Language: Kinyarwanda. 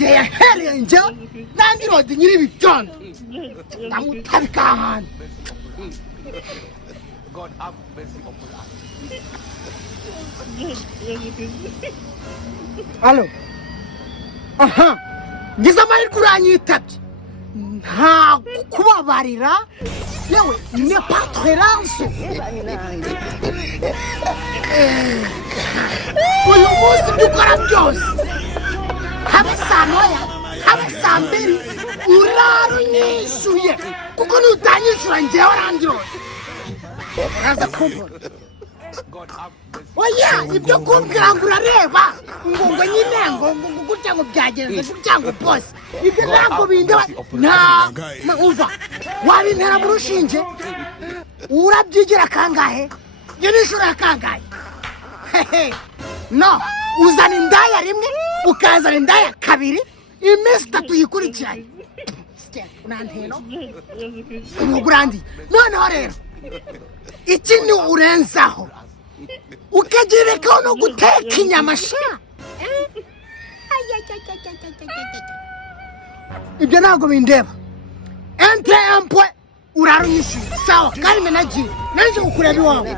Jaya Heringer, Landrod, nyiri John. Namutabika. God have mercy upon us. Hello. Aha. Ngize amahirwe uranyitabye. Nta kubabarira. Yewe, ne patronance. Uyu munsi dukora byose. Habe saa moya, habe saa mbiri, urarunyishuye. Kuko nutanyishura njyewe Landrod. Uraza kumbona. Oya, ibyo kumbwira ngo urareba. Ngo nyine ngo gutya ngo byagenze gutya ngo boss. Ibyo ntabwo bindeba. Na umva. Wabintera mu rushinge. Urabyigira kangahe? Yo nishura kangahe? No, uzana indaya rimwe, ukazana indaya kabiri, iminsi 3 yikurikiranye. Unanteno? Umugurandi. Noneho rero. Ikintu urenzaho. Ukagireka no guteka inyama sha. Ibyo ntabwo bindeba. Ente empwe urarunyishyuye. Sawa, kandi menagiye. Naje kukureba iwawe.